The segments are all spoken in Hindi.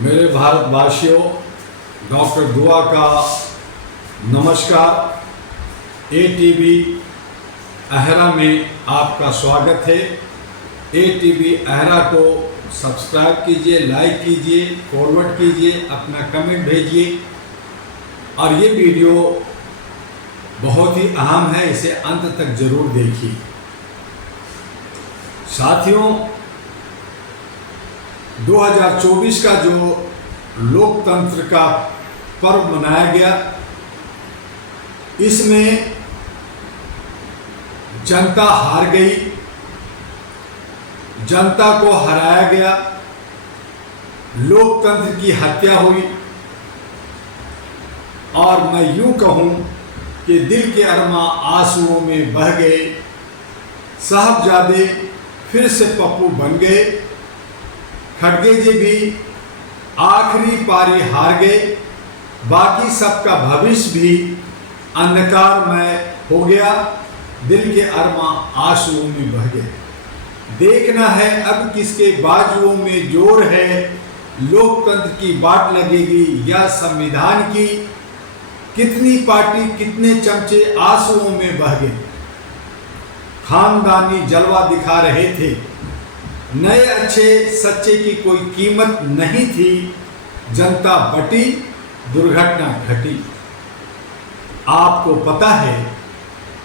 मेरे भारतवासियों, डॉक्टर दुआ का नमस्कार। एटीवी अहरा में आपका स्वागत है। एटीवी अहरा को सब्सक्राइब कीजिए, लाइक कीजिए, फॉरवर्ड कीजिए, अपना कमेंट भेजिए। और ये वीडियो बहुत ही अहम है, इसे अंत तक जरूर देखिए। साथियों, 2024 का जो लोकतंत्र का पर्व मनाया गया, इसमें जनता हार गई, जनता को हराया गया, लोकतंत्र की हत्या हुई। और मैं यूं कहूं कि दिल के अरमा आंसुओं में बह गए। साहबजादे फिर से पप्पू बन गए। खड़गे जी भी आखिरी पारी हार गए। बाकी सबका भविष्य भी अंधकारमय हो गया। दिल के अरमा आंसुओं में बह गए। देखना है अब किसके बाजुओं में जोर है, लोकतंत्र की बाट लगेगी या संविधान की। कितनी पार्टी, कितने चमचे आंसुओं में बह गए। खानदानी जलवा दिखा रहे थे, नए अच्छे सच्चे की कोई कीमत नहीं थी। जनता बटी, दुर्घटना घटी। आपको पता है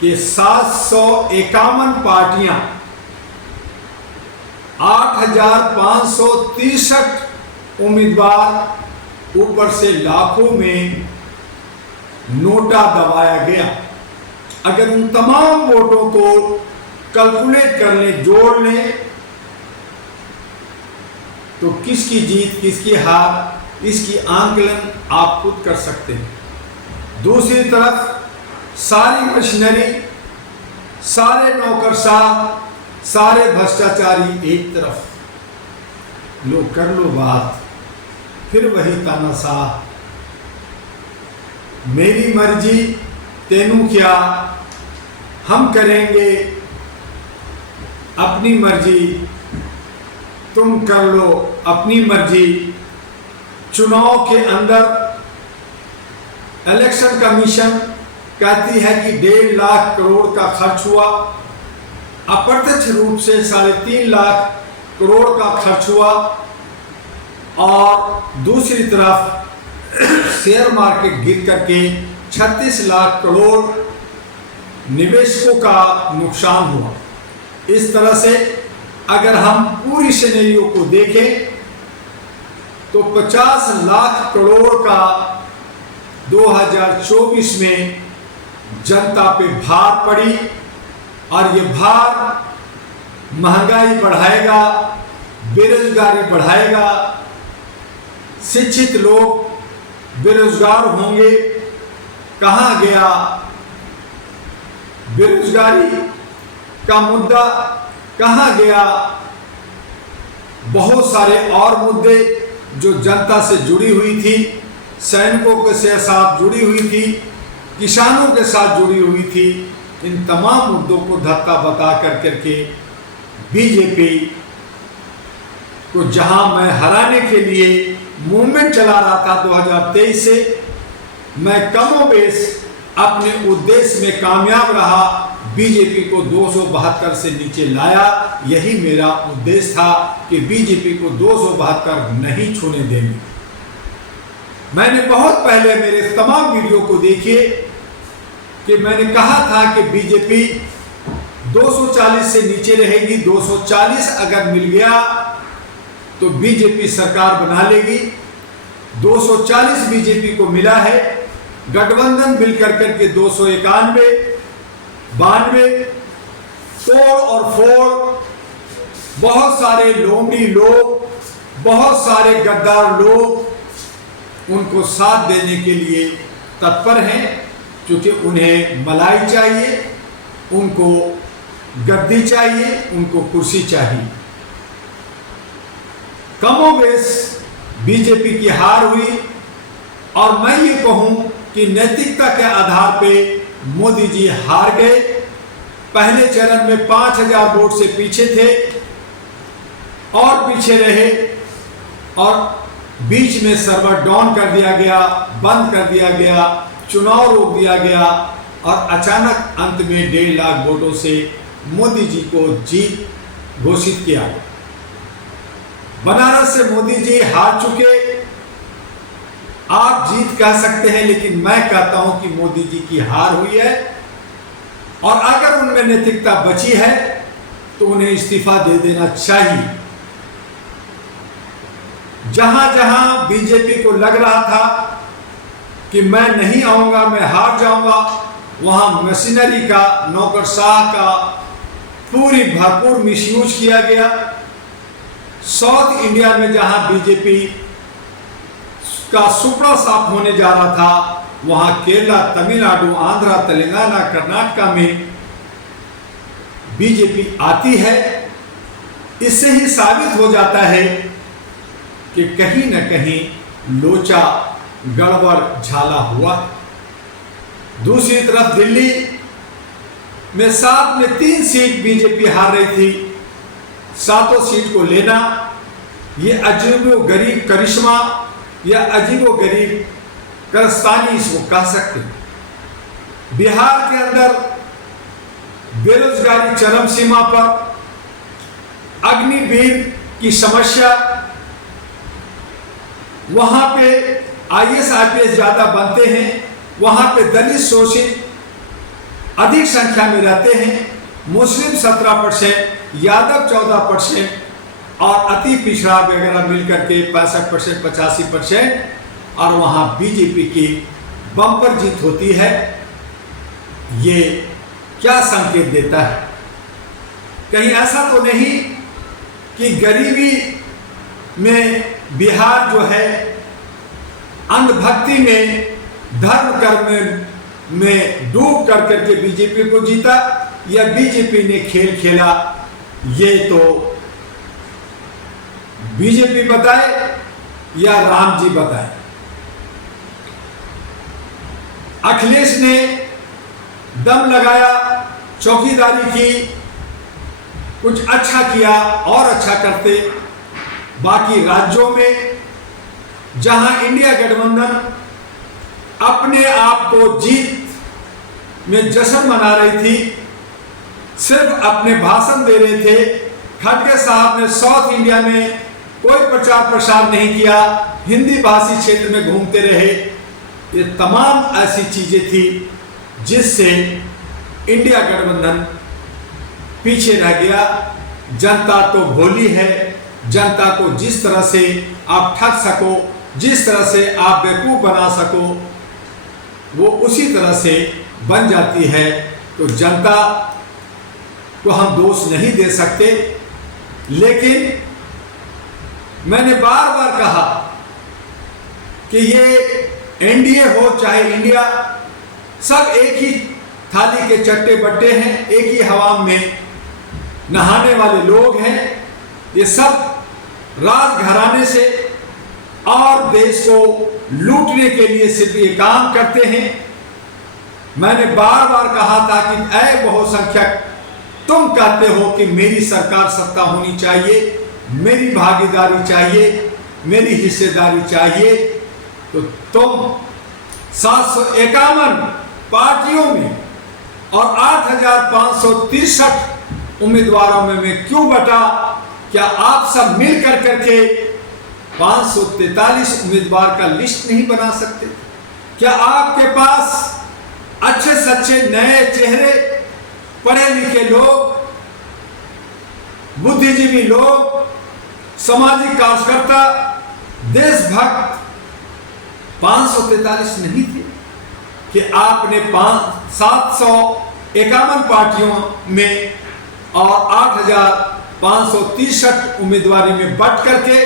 कि 751 पार्टियां, 8,563 उम्मीदवार, ऊपर से लाखों में नोटा दबाया गया। अगर उन तमाम वोटों को कैलकुलेट कर लें, जोड़ लें, तो किसकी जीत किसकी हार, इसकी आंकलन आप खुद कर सकते हैं। दूसरी तरफ सारी मशीनरी, सारे नौकरशाह, सारे भ्रष्टाचारी एक तरफ। लो कर लो बात, फिर वही तानाशाह। मेरी मर्जी तेनू क्या, हम करेंगे अपनी मर्जी, तुम कर लो अपनी मर्जी। चुनाव के अंदर इलेक्शन कमीशन कहती है कि 1.5 लाख करोड़ का खर्च हुआ। अप्रत्यक्ष रूप से 3.5 लाख करोड़ का खर्च हुआ। और दूसरी तरफ शेयर मार्केट गिर करके 36 लाख करोड़ निवेशकों का नुकसान हुआ। इस तरह से अगर हम पूरी सिनेरियो को देखें तो 50 लाख करोड़ का 2024 में जनता पे भार पड़ी। और ये भार महंगाई बढ़ाएगा, बेरोजगारी बढ़ाएगा। शिक्षित लोग बेरोजगार होंगे। कहां गया बेरोजगारी का मुद्दा, कहां गया बहुत सारे और मुद्दे जो जनता से जुड़ी हुई थी, सैनिकों के साथ जुड़ी हुई थी, किसानों के साथ जुड़ी हुई थी। इन तमाम मुद्दों को धक्का बता करके बीजेपी को, जहां मैं हराने के लिए मूवमेंट चला रहा था 2023 से, मैं कमोबेश अपने उद्देश्य में कामयाब रहा। बीजेपी को 272 से नीचे लाया। यही मेरा उद्देश्य था कि बीजेपी को 272 नहीं छूने देंगे। मैंने बहुत पहले मेरे तमाम वीडियो को देखिए कि मैंने कहा था कि बीजेपी 240 से नीचे रहेगी। 240 अगर मिल गया तो बीजेपी सरकार बना लेगी। 240 बीजेपी को मिला है। गठबंधन मिलकर करके 291, 92, तोड़ और फोड़, बहुत सारे लोमड़ी लोग, बहुत सारे गद्दार लोग उनको साथ देने के लिए तत्पर हैं, क्योंकि उन्हें मलाई चाहिए, उनको गद्दी चाहिए, उनको कुर्सी चाहिए। कमोबेश बीजेपी की हार हुई। और मैं ये कहूं कि नैतिकता के आधार पे मोदी जी हार गए। पहले चरण में 5,000 वोट से पीछे थे और पीछे रहे। और बीच में सर्वर डाउन कर दिया गया, बंद कर दिया गया, चुनाव रोक दिया गया और अचानक अंत में 1.5 लाख वोटों से मोदी जी को जीत घोषित किया गया। बनारस से मोदी जी हार चुके, आप जीत कह सकते हैं, लेकिन मैं कहता हूं कि मोदी जी की हार हुई है और अगर उनमें नैतिकता बची है तो उन्हें इस्तीफा दे देना चाहिए। जहां जहां बीजेपी को लग रहा था कि मैं नहीं आऊंगा, मैं हार जाऊंगा, वहां मशीनरी का, नौकरशाह का पूरी भरपूर मिसयूज किया गया। साउथ इंडिया में जहां बीजेपी का सुपड़ा साफ होने जा रहा था, वहां केरला, तमिलनाडु, आंध्र, तेलंगाना, कर्नाटका में बीजेपी आती है। इससे ही साबित हो जाता है कि कहीं न कहीं लोचा गड़बड़ झाला हुआ। दूसरी तरफ दिल्ली में 7 में 3 सीट बीजेपी हार रही थी। 7 सीट को लेना ये अजीबोगरीब करिश्मा या अजीबोगरीब कारस्तानी इसको कह सकते हैं। बिहार के अंदर बेरोजगारी चरम सीमा पर, अग्निवीर की समस्या, वहां पे आईएएस आईपीएस ज्यादा बनते हैं, वहां पे दलित शोषित अधिक संख्या में रहते हैं, मुस्लिम 17%, यादव 14% और अति पिछड़ा वगैरह मिलकर के 65%, 85% और वहां बीजेपी की बम्पर जीत होती है। ये क्या संकेत देता है? कहीं ऐसा तो नहीं कि गरीबी में बिहार जो है अंधभक्ति में, धर्म कर्म में डूब कर करके बीजेपी को जीता या बीजेपी ने खेल खेला? ये तो बीजेपी बताए या राम जी बताए। अखिलेश ने दम लगाया, चौकीदारी की, कुछ अच्छा किया और अच्छा करते। बाकी राज्यों में जहां इंडिया गठबंधन अपने आप को जीत में जश्न मना रही थी, सिर्फ अपने भाषण दे रहे थे। खड़गे साहब ने साउथ इंडिया में कोई प्रचार प्रसार नहीं किया, हिंदी भाषी क्षेत्र में घूमते रहे। ये तमाम ऐसी चीजें थी जिससे इंडिया गठबंधन पीछे रह गया। जनता तो भोली है, जनता को जिस तरह से आप ठग सको, जिस तरह से आप बेवकूफ बना सको, वो उसी तरह से बन जाती है। तो जनता को हम दोष नहीं दे सकते, लेकिन मैंने बार बार कहा कि ये एनडीए हो चाहे इंडिया, सब एक ही थाली के चट्टे बट्टे हैं, एक ही हवा में नहाने वाले लोग हैं। ये सब राजघराने से और देश को लूटने के लिए सिर्फ ये काम करते हैं। मैंने बार बार कहा था कि ऐ बहुसंख्यक, तुम कहते हो कि मेरी सरकार सत्ता होनी चाहिए, मेरी भागीदारी चाहिए, मेरी हिस्सेदारी चाहिए, तो तुम 751 पार्टियों में और 8,563 उम्मीदवारों में मैं क्यों बटा? क्या आप सब मिल कर करके 543 उम्मीदवार का लिस्ट नहीं बना सकते? क्या आपके पास अच्छे सच्चे नए चेहरे, पढ़े लिखे लोग, बुद्धिजीवी लोग, सामाजिक कार्यकर्ता, देशभक्त 543 नहीं थे कि आपने 751 पार्टियों में और 8,563 उम्मीदवारी में बट करके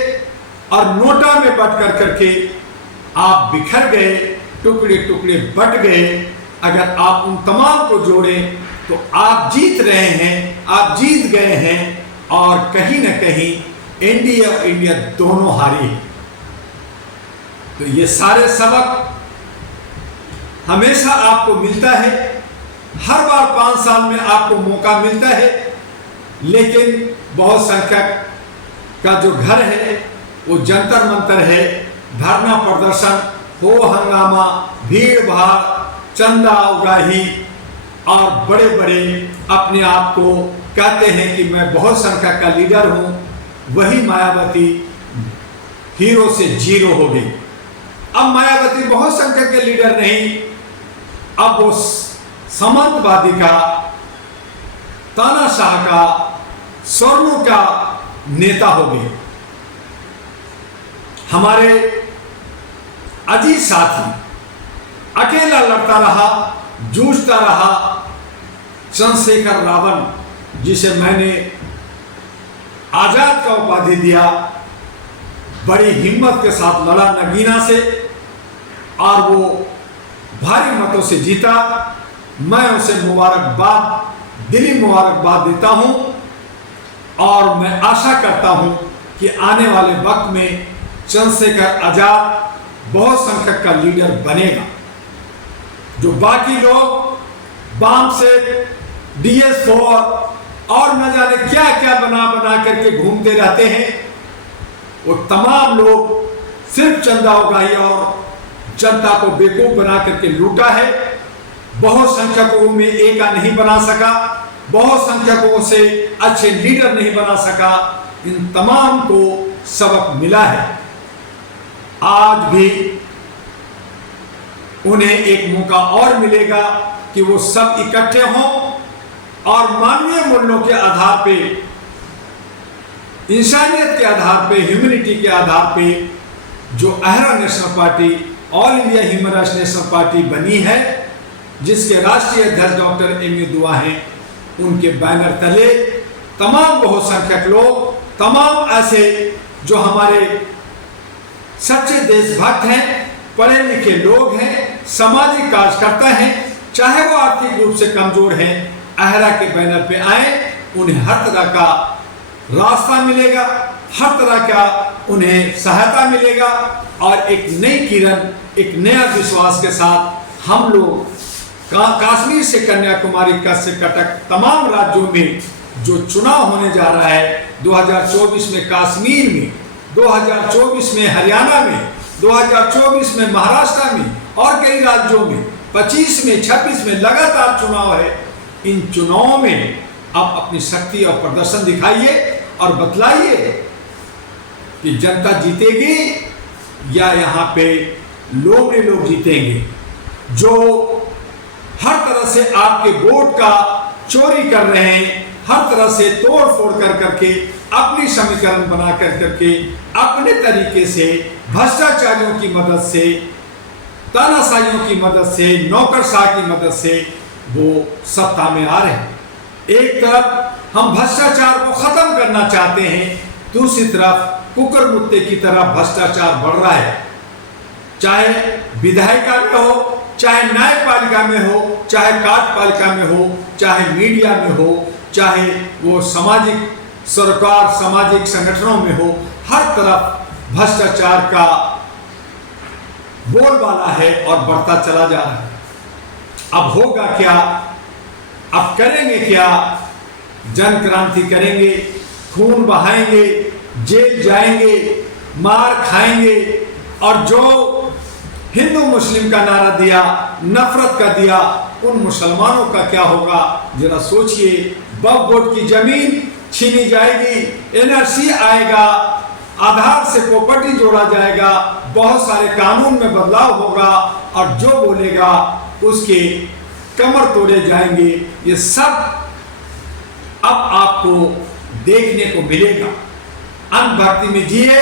और नोटा में बट कर करके आप बिखर गए, टुकड़े टुकड़े बट गए। अगर आप उन तमाम को जोड़ें तो आप जीत रहे हैं, आप जीत गए हैं और कहीं ना कहीं एनडीए और इंडिया दोनों हारी हैं। तो ये सारे सबक हमेशा आपको मिलता है, हर बार 5 साल में आपको मौका मिलता है, लेकिन बहुत संख्यक का जो घर है वो जंतर मंतर है। धरना प्रदर्शन, हो हंगामा, भीड़ भाड़, चंदा उगाही और बड़े बड़े अपने आप को कहते हैं कि मैं बहुत संख्या का लीडर हूं, वही मायावती हीरो से जीरो हो गई। अब मायावती बहुत संख्या के लीडर नहीं, अब वो सामंतवादी का, तानाशाह का, स्वर्णों का नेता हो गए। हमारे अजीत साथी अकेला लड़ता रहा, जूझता रहा। चंद्रशेखर रावण, जिसे मैंने आजाद का उपाधि दिया, बड़ी हिम्मत के साथ लड़ा नगीना से और वो भारी मतों से जीता। मैं उसे मुबारकबाद, दिली मुबारकबाद देता हूं और मैं आशा करता हूं कि आने वाले वक्त में चंद्रशेखर आजाद बहुत संख्यक का लीडर बनेगा। जो बाकी लोग बाम से DS4 और न जाने क्या क्या बना बना करके घूमते रहते हैं, वो तमाम लोग सिर्फ चंदा उगाही और जनता को बेवकूफ बना करके लूटा है। बहुत संख्यकों में एका नहीं बना सका, बहुत संख्यकों से अच्छे लीडर नहीं बना सका। इन तमाम को सबक मिला है। आज भी उन्हें एक मौका और मिलेगा कि वो सब इकट्ठे हों और मानवीय मूल्यों के आधार पे, इंसानियत के आधार पे, ह्यूमैनिटी के आधार पे जो अहरा national party, all India human rights national party बनी है, जिसके राष्ट्रीय अध्यक्ष डॉक्टर MA दुआ हैं, उनके बैनर तले तमाम बहुसंख्यक लोग, तमाम ऐसे जो हमारे सच्चे देशभक्त हैं, पढ़े लिखे लोग हैं, सामाजिक कार्यकर्ता हैं, चाहे वो आर्थिक रूप से कमजोर हैं, अहरा के बैनर पे आए। उन्हें हर तरह का रास्ता मिलेगा, हर तरह का उन्हें सहायता मिलेगा और एक नई किरण, एक नया विश्वास के साथ हम लोग कश्मीर से कन्याकुमारी से कटक तमाम राज्यों में जो चुनाव होने जा रहा है, 2024 में कश्मीर में, 2024 में हरियाणा में, 2024 में महाराष्ट्र में और कई राज्यों में, 25 में, 26 में लगातार चुनाव है। इन चुनावों में आप अपनी शक्ति और प्रदर्शन दिखाइए और बतलाइए कि जनता जीतेगी या यहाँ पे लोग जीतेंगे, जो हर तरह से आपके वोट का चोरी कर रहे हैं, हर तरह से तोड़ फोड़ कर करके, अपनी समीकरण बना कर करके, अपने तरीके से, भ्रष्टाचारियों की मदद से, तानाशाहियों की मदद से, नौकरशाह की मदद से वो सत्ता में आ रहे हैं। एक तरफ हम भ्रष्टाचार को खत्म करना चाहते हैं, दूसरी तरफ कुकर मुत्ते की तरह भ्रष्टाचार बढ़ रहा है। चाहे विधायिका में हो, चाहे न्यायपालिका में हो, चाहे कार्यपालिका में हो, चाहे मीडिया में हो, चाहे वो सामाजिक सरकार, सामाजिक संगठनों में हो, हर तरफ भ्रष्टाचार का बोलबाला है और बढ़ता चला जा रहा है। अब होगा क्या? अब करेंगे क्या? जन क्रांति करेंगे, खून बहाएंगे, जेल जाएंगे, मार खाएंगे और जो हिंदू मुस्लिम का नारा दिया, नफरत का दिया, उन मुसलमानों का क्या होगा जरा सोचिए। वक्फ बोर्ड की जमीन छीनी जाएगी, NRC आएगा, आधार से प्रॉपर्टी जोड़ा जाएगा, बहुत सारे कानून में बदलाव होगा और जो बोलेगा उसके कमर तोड़े जाएंगे। ये सब अब आपको देखने को मिलेगा। अंधभक्ति में जिए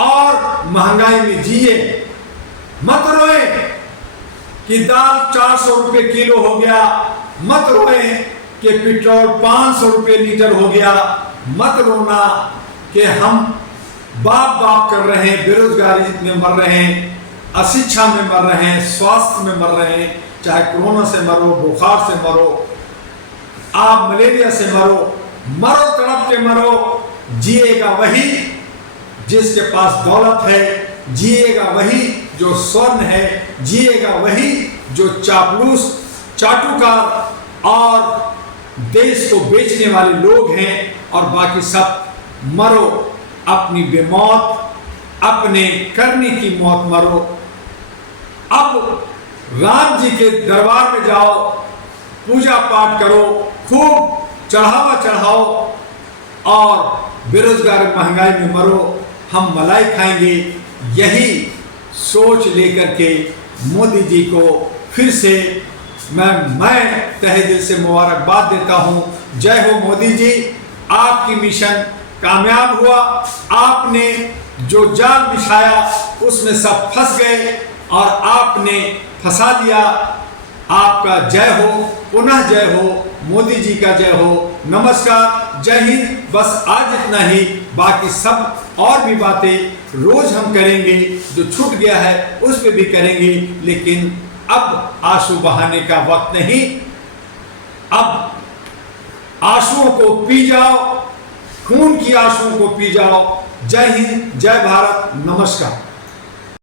और महंगाई में जिए, मत रोए कि दाल 400 रुपए किलो हो गया, मत रोए कि पेट्रोल 500 रुपए लीटर हो गया, मत रोना कि हम बाप बाप कर रहे हैं, बेरोजगारी में मर रहे हैं, अशिक्षा में मर रहे हैं, स्वास्थ्य में मर रहे हैं, चाहे कोरोना से मरो, बुखार से मरो, आप मलेरिया से मरो, मरो तड़प के मरो। जिएगा वही जिसके पास दौलत है, जिएगा वही जो स्वर्ण है, जिएगा वही जो चापलूस, चाटुकार और देश को बेचने वाले लोग हैं, और बाकी सब मरो अपनी बेमौत, अपने करनी की मौत मरो। अब राम जी के दरबार में जाओ, पूजा पाठ करो, खूब चढ़ावा चढ़ाओ और बेरोजगार महंगाई में मरो, हम मलाई खाएंगे। यही सोच लेकर के मोदी जी को फिर से मैं तहे दिल से मुबारकबाद देता हूं। जय हो मोदी जी, आपकी मिशन कामयाब हुआ। आपने जो जाल बिछाया उसमें सब फंस गए और आपने फंसा दिया। आपका जय हो, पुनः जय हो, मोदी जी का जय हो। नमस्कार, जय हिंद। बस आज इतना ही, बाकी सब और भी बातें रोज हम करेंगे, जो छूट गया है उस पे भी करेंगे, लेकिन अब आंसू बहाने का वक्त नहीं। अब आंसुओं को पी जाओ, खून की आंसुओं को पी जाओ। जय हिंद, जय भारत, नमस्कार।